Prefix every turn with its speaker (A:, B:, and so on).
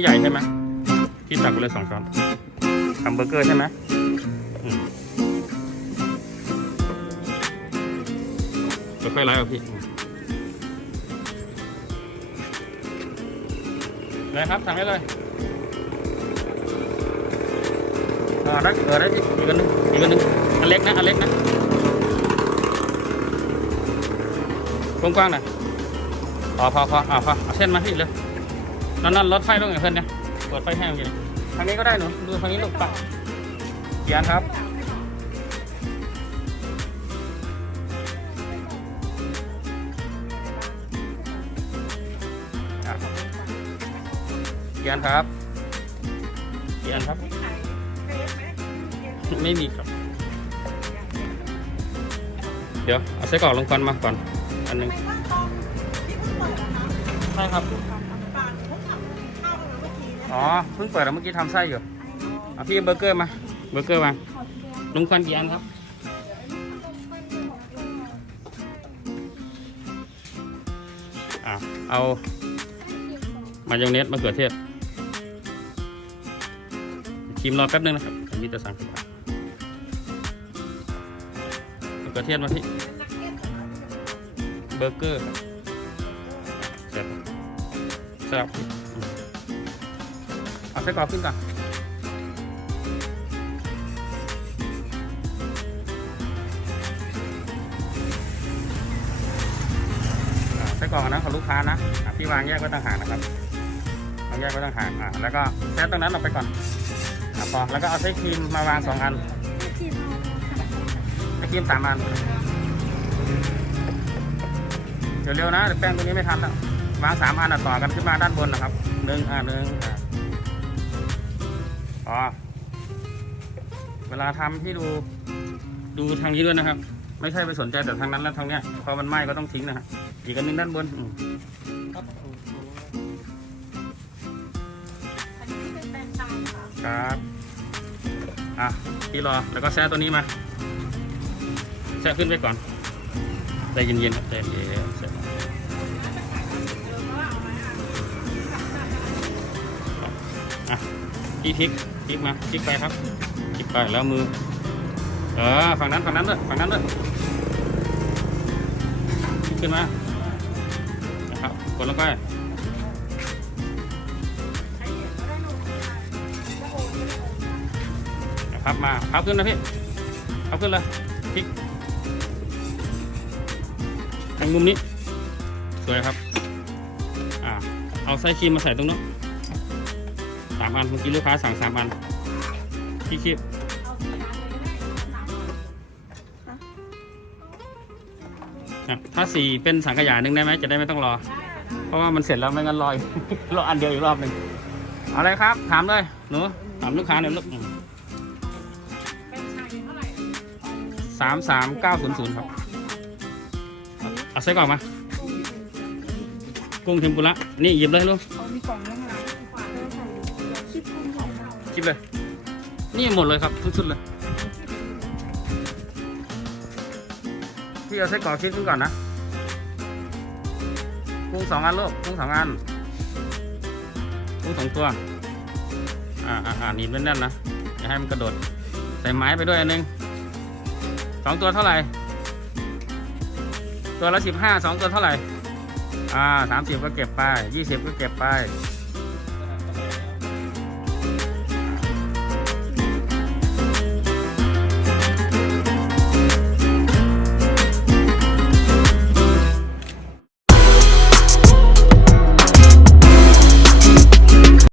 A: ไม่ใหญ่ใช่ไหมพี่ตักไปเลยสองช้อนทำเบอร์เกอร์ใช่ไหมอืมค่อยๆไล่เอาพี่อืมเลยครับสั่งได้เลยอ่าได้เออได้พี่อีกอันนึงอีกอันนึงอันเล็กนะอันเล็กนะกว้างๆหน่อยพอพอพออ่าพอเอาเส้นมาพี่เลย นั่นนั่นรถไฟลงอย่างเพื่อนเนี่ยเปิดไฟแห้งอยู่นี่ทางนี้ก็ได้หนูดูทางนี้ลูกปะเกียร์ครับเกียร์ครับเกียร์ครับ ไม่มีครับ เดี๋ยวเอาไส้กรอกลงก่อนมาก่อน อันหนึงใช่ครับ อ๋อ เพิ่งเปิดแล้วเมื่อกี้ทำไส้อยู่ เอาพี่เบอร์เกอร์มา เบอร์เกอร์วางลงควันกี่อันครับ อะ เอา มายองเนสมะเขือเทศชิมรอแป๊บนึงนะครับมีแต่สั่งมะเขือเทศมาที่ เบอร์เกอร์ครับเสร็จสลับ เอาไส้กรอกขึ้นก่อนไส้กรอกอันนั้นของลูกค้านะพี่วางแยกไว้ต่างหากนะครับวางแยกไว้ต่างหากอะแล้วก็แซะตรงนั้นออกไปก่อนอะพอแล้วก็เอาไส้ครีมมาวางสองอันไส้ครีมสามอันเดี๋ยวเร็วนะเดี๋ยวแป้งตัวนี้ไม่ทันแล้ววางสามอันต่อกันขึ้นมาด้านบนนะครับหนึ่งอ่าหนึ่งอะ อ๋อ เวลาทำที่ดู ดูทางนี้ด้วยนะครับ ไม่ใช่ไปสนใจแต่ทางนั้นแล้วทางเนี้ยพอมันไหม้ก็ต้องทิ้งนะฮะอีกอันหนึงด้านบนอืมครับอะพี่รอแล้วก็แช่ตัวนี้มาแช่ขึ้นไปก่อนใจเย็นๆครับใจเย็นๆแช่มาอะพี่พลิกพ ลิกมาพลิกไปครับพลิกไปแล้วมือ เออฝั่งนั้นฝั่งนั้นด้วยฝั่งนั้นด้วยขึ้นมานะครับกดลงไปพับมาพับขึ้นนะพี่พับขึ้นเลยพลิกทางมุมนี้สวยครับอ่าเอาไส้ครีมมาใส่ตรงนู้น สามอันเมื่อกี้ลูกค้าสั่งสามอันพี่ครีมอะถ้าสี่เป็นสังขยาหนึ่งได้ไหมจะได้ไม่ต้องรอ เพราะว่ามันเสร็จแล้วไม่งั้นรออีกรออันเดียวอีกรอบหนึ่งอาเลยครับ ถามเลยหนูถามลูกค้าหน่อยลูกสามสามเก้าศูนย์ศูนย์ครับเอาใส่กล่องมา กุ้งเทมปุระนี่หยิบเลยลูก
B: เอมีกล่องข้างหลัง คิดคุณของเรา
A: หยิบเลย นี่หมดเลยครับทุกชุดเลย พี่เอาไส้กรอกชิ้นขึ้นก่อนนะกุ้งสองอันลูกกุ้งสองอันกุ้งสองตัว อ่าอ่าอ่าหนีบแน่นๆนะ อย่าให้มันกระโดด ใส่ไม้ไปด้วยอันหนึงสองตัวเท่าไหร่ ตัวละสิบห้าสองตัวเท่าไหร่ อ่าสามสิบก็เก็บไปยี่สิบก็เก็บไป